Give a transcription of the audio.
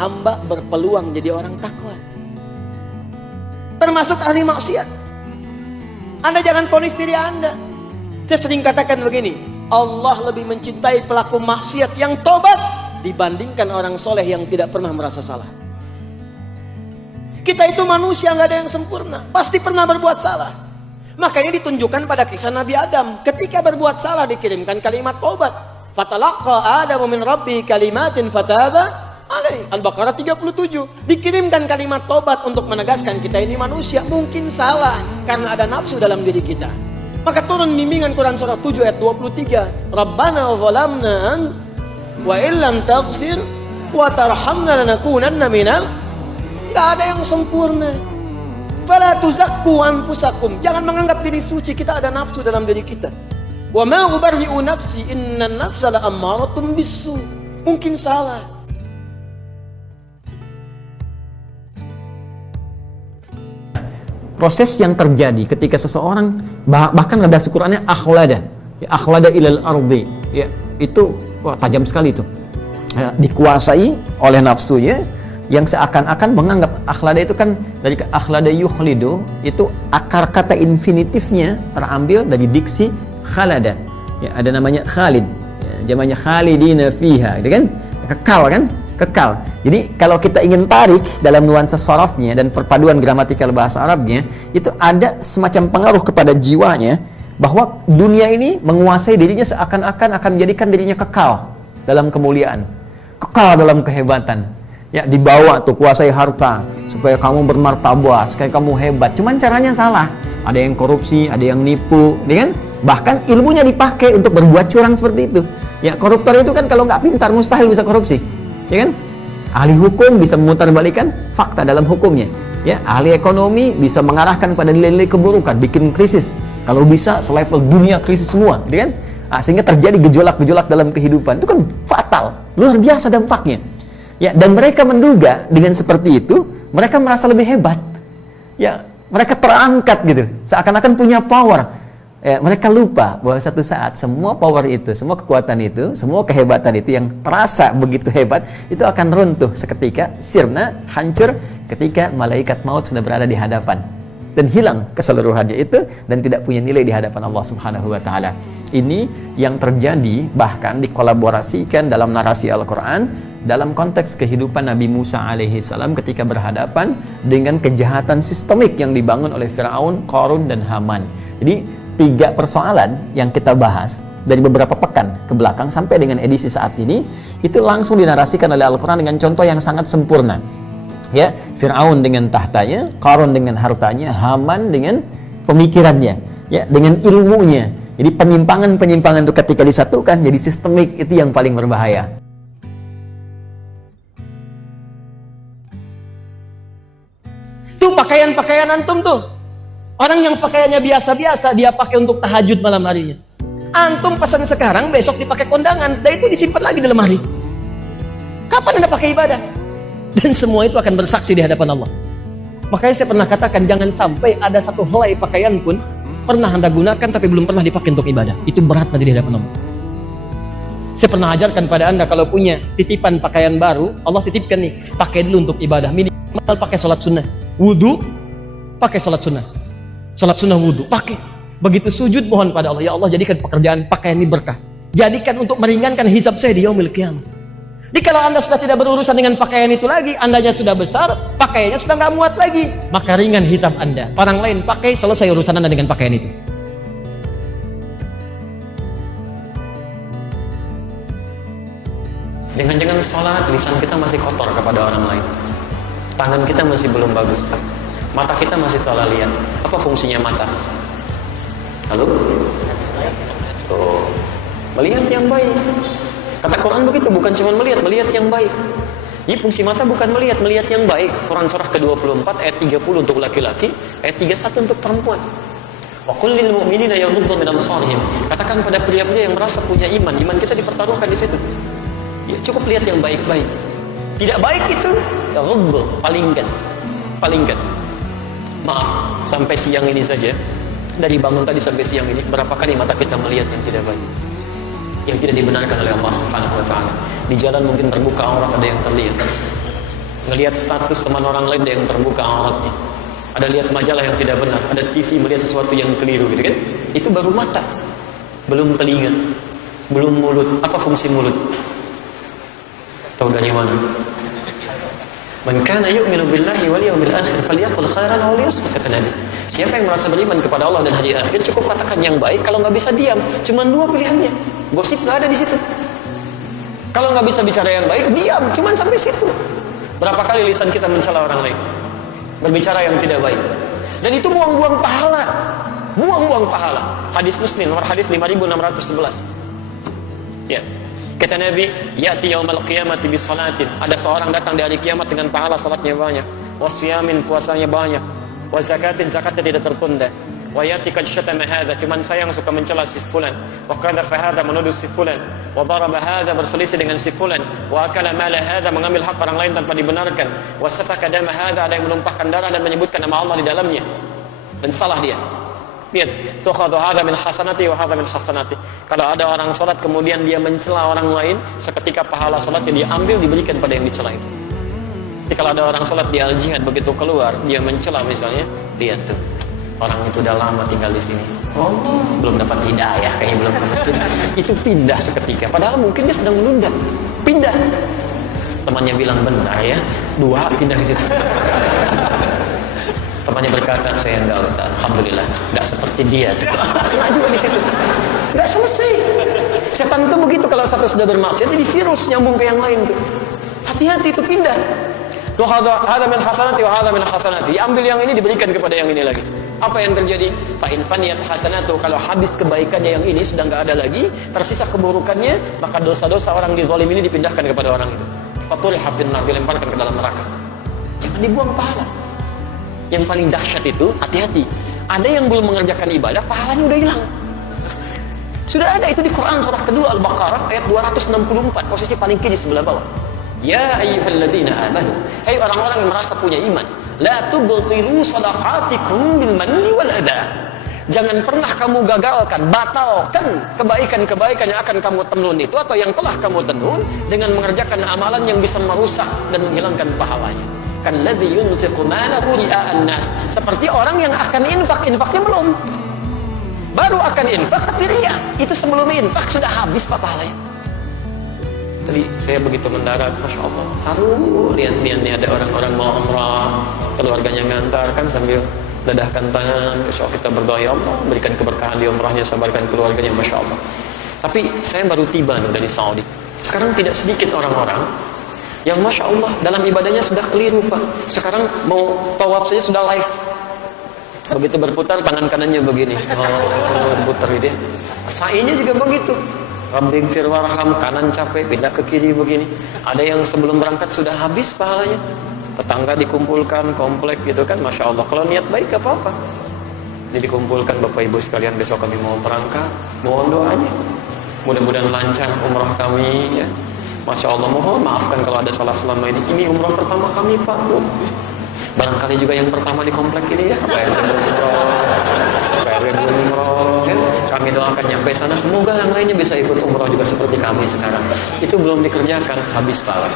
hamba berpeluang jadi orang takwa. Termasuk ahli maksiat. Anda jangan vonis diri Anda. Saya sering katakan begini, Allah lebih mencintai pelaku maksiat yang tobat dibandingkan orang soleh yang tidak pernah merasa salah. Kita itu manusia, nggak ada yang sempurna, pasti pernah berbuat salah. Makanya ditunjukkan pada kisah Nabi Adam, ketika berbuat salah dikirimkan kalimat tobat. Fatalaqa Adamu min Rabbi kalimatin fataba alaih. Al-Baqarah 37. Dikirimkan kalimat tobat untuk menegaskan kita ini manusia, mungkin salah karena ada nafsu dalam diri kita. Maka turun bimbingan Quran surah 7 ayat 23. Rabbana zalamna wa illam taghfir wa tarhamna lanakunanna minal. Gak ada yang sempurna. Fala tuzakku anfusakum. Jangan menganggap diri suci, kita ada nafsu dalam diri kita. Wa ma ubarri'u nafsi innan nafsa la'ammaratun bisu. Mungkin salah. Proses yang terjadi ketika seseorang, bahkan redaksi Qur'annya akhlada, ya, akhlada ilal ardi, ya, itu tajam sekali itu, ya, dikuasai oleh nafsunya, yang seakan-akan menganggap akhlada itu kan dari akhlada yukhlidu, itu akar kata infinitifnya terambil dari diksi khalada, ya, ada namanya khalid, ya, jamannya khalidina fiha, gitu kan, kekal kan, kekal. Jadi kalau kita ingin tarik dalam nuansa sorofnya dan perpaduan gramatikal bahasa Arabnya, itu ada semacam pengaruh kepada jiwanya bahwa dunia ini menguasai dirinya seakan-akan akan menjadikan dirinya kekal dalam kemuliaan, kekal dalam kehebatan. Ya, dibawa tuh kuasai harta supaya kamu bermartabat, supaya kamu hebat. Cuman caranya salah. Ada yang korupsi, ada yang nipu, ya kan? Bahkan ilmunya dipakai untuk berbuat curang seperti itu. Ya, koruptor itu kan kalau nggak pintar mustahil bisa korupsi. Ya kan? Ahli hukum bisa memutarbalikkan fakta dalam hukumnya. Ya, ahli ekonomi bisa mengarahkan pada nilai-nilai keburukan, bikin krisis. Kalau bisa selevel dunia krisis semua, ya kan? Sehingga terjadi gejolak-gejolak dalam kehidupan. Itu kan fatal, luar biasa dampaknya. Ya, dan mereka menduga dengan seperti itu, mereka merasa lebih hebat. Ya, mereka terangkat gitu, seakan-akan punya power. Ya, mereka lupa bahwa satu saat semua power itu, semua kekuatan itu, semua kehebatan itu yang terasa begitu hebat, itu akan runtuh seketika, sirna, hancur ketika malaikat maut sudah berada di hadapan. Dan hilang keseluruhannya itu dan tidak punya nilai di hadapan Allah Subhanahu wa taala. Ini yang terjadi bahkan dikolaborasikan dalam narasi Al-Qur'an dalam konteks kehidupan Nabi Musa alaihi salam ketika berhadapan dengan kejahatan sistemik yang dibangun oleh Firaun, Qarun dan Haman. Jadi 3 persoalan yang kita bahas dari beberapa pekan ke belakang sampai dengan edisi saat ini itu langsung dinarasikan oleh Al-Qur'an dengan contoh yang sangat sempurna. Ya, Firaun dengan tahtanya, Qarun dengan hartanya, Haman dengan pemikirannya, ya, dengan ilmunya. Jadi penyimpangan-penyimpangan itu ketika disatukan jadi sistemik, itu yang paling berbahaya. Tuh pakaian-pakaian antum tuh. Orang yang pakaiannya biasa-biasa dia pakai untuk tahajud malam harinya. Antum pesan sekarang, besok dipakai kondangan, dan itu disimpan lagi dalam lemari. Kapan Anda pakai ibadah? Dan semua itu akan bersaksi di hadapan Allah. Makanya saya pernah katakan, jangan sampai ada satu helai pakaian pun pernah Anda gunakan tapi belum pernah dipakai untuk ibadah. Itu berat nanti di hadapan Allah. Saya pernah ajarkan pada Anda, kalau punya titipan pakaian baru, Allah titipkan nih, pakai dulu untuk ibadah. Minimal pakai sholat sunnah, wudu, pakai sholat sunnah. Sholat sunnah wudu, pakai. Begitu sujud mohon pada Allah, ya Allah jadikan pekerjaan pakaian ini berkah. Jadikan untuk meringankan hisab saya di yaumil qiyamah. Jadi kalau Anda sudah tidak berurusan dengan pakaian itu lagi, Andanya sudah besar, pakaiannya sudah nggak muat lagi, maka ringan hisab Anda. Orang lain pakai, selesai urusan Anda dengan pakaian itu. Jangan-jangan sholat, lisan kita masih kotor kepada orang lain. Tangan kita masih belum bagus. Mata kita masih salah lihat. Apa fungsinya mata? Halo? Tuh. Melihat yang baik. Kata Quran begitu, bukan cuma melihat yang baik. Jadi fungsi mata bukan melihat yang baik. Quran surah ke-24 ayat 30 untuk laki-laki, ayat 31 untuk perempuan. Wa qul lil mu'minina yaghuddu min absarihim. Katakan pada pria-pria yang merasa punya iman kita dipertaruhkan di situ. Ya, cukup lihat yang baik-baik. Tidak baik itu, yaghuddu, palingkan. Maaf, sampai siang ini saja, dari bangun tadi sampai siang ini, berapa kali mata kita melihat yang tidak baik, yang tidak dibenarkan oleh Allah Subhanahu wa taala. Di jalan mungkin terbuka aurat, ada yang terlihat. ngelihat status teman orang lain yang terbuka auratnya, ada lihat majalah yang tidak benar, ada TV melihat sesuatu yang keliru gitu kan. Itu baru mata, belum telinga, belum mulut. Apa fungsi mulut? Tahu dari mana? Man kana yu'minu billahi wal yawmil akhir falyaqul khairan aw liyasmut, kata Nabi. Siapa yang merasa beriman kepada Allah dan hari akhir, cukup katakan yang baik. Kalau nggak bisa diam. Cuman dua pilihannya. Gosip nggak ada di situ. Kalau nggak bisa bicara yang baik, diam. Cuman sampai situ. Berapa kali lisan kita mencela orang lain, berbicara yang tidak baik, dan itu buang-buang pahala. Buang-buang pahala. Hadis Muslim nomor hadis 5611. Ya. Kata Nabi, ya'ti yaumal qiyamati bis salatin. Ada seorang datang di hari kiamat dengan pahala salatnya banyak, wasiyamin puasanya banyak, wa zakatin zakatnya tidak tertunda. Wa ya'ti qad syatama hadza, cuman sayang suka mencela si fulan, wa qadhafa hadza menuduh si fulan, wa daraba hadza berselisih dengan si fulan, wa akala mala hadza mengambil hak orang lain tanpa dibenarkan, wa safaka dama hadza ada yang menumpahkan darah dan menyebutkan nama Allah di dalamnya. Dan salah dia. Lihat, tukhadhu hadza min hasanati wa hadza min hasanati. Kalau ada orang salat kemudian dia mencela orang lain, seketika pahala salatnya diambil diberikan pada yang dicela itu. Jadi kalau ada orang salat di al-jihad, begitu keluar dia mencela misalnya, lihat tuh, orang itu udah lama tinggal di sini. Oh, belum dapat hidayah, kayaknya belum ke masjid. Itu pindah seketika. Padahal mungkin dia sedang menunda. Pindah. Temannya bilang benar ya, dua pindah ke situ. Temannya berkata, saya enggak Ustaz, alhamdulillah, enggak seperti dia. Kena juga di situ. Enggak selesai. Setan itu begitu, kalau satu sudah bermaksiat jadi virus nyambung ke yang lain tuh. Hati-hati itu pindah. Tuh hadza min hasanati wa hadza min hasanati. Diambil yang ini diberikan kepada yang ini lagi. Apa yang terjadi? Fa in faniyat hasanatu, kalau habis kebaikannya yang ini sudah enggak ada lagi, tersisa keburukannya, maka dosa-dosa orang dizalim ini dipindahkan kepada orang itu. Faturih finnar, dilemparkan ke dalam neraka. Jangan dibuang pahala. Yang paling dahsyat itu, hati-hati. Ada yang belum mengerjakan ibadah, pahalanya udah hilang. Sudah ada itu di Quran surah kedua Al-Baqarah ayat 264, posisi paling kiri sebelah bawah. Ya ayyuhalladzina amanu, hai orang-orang yang merasa punya iman, la tubtilu shadaqatikum bil manni wal adha. Jangan pernah kamu gagalkan, batalkan kebaikan-kebaikan yang akan kamu tenun itu atau yang telah kamu tenun dengan mengerjakan amalan yang bisa merusak dan menghilangkan pahalanya. Kalladzi yunfiqu malahu ria'an nas, seperti orang yang akan infaknya belum, baru akan infak tapi riya. Itu sebelum infak sudah habis pahalanya. Tadi saya begitu mendarat, masya Allah, haru, lihat nih ada orang-orang mau umrah, keluarganya ngantar kan sambil dadahkan tangan, insya Allah kita berdoa, ya Allah berikan keberkahan di umrahnya, sabarkan keluarganya, masya Allah. Tapi saya baru tiba dari Saudi. Sekarang tidak sedikit orang-orang yang masya Allah dalam ibadahnya sudah keliru Pak. Sekarang mau tawaf saja sudah live, begitu berputar tangan kanannya begini, berputar gitu ya. Sa'inya juga begitu, Rabbi gfir warham, kanan capek pindah ke kiri begini. Ada yang sebelum berangkat sudah habis pahalanya. Tetangga dikumpulkan, komplek gitu kan, masya Allah. Kalau niat baik gak apa-apa. Jadi dikumpulkan Bapak Ibu sekalian, besok kami mau berangkat, mohon doanya, mudah-mudahan lancar umrah kami ya. Masya Allah, mohon maafkan kalau ada salah selama ini. Ini umrah pertama kami Pak Bu. Barangkali juga yang pertama di komplek ini ya, PRW belum umroh kan? Kami doakan nyampe sana, semoga yang lainnya bisa ikut umroh juga seperti kami sekarang. Itu belum dikerjakan, habis pahala.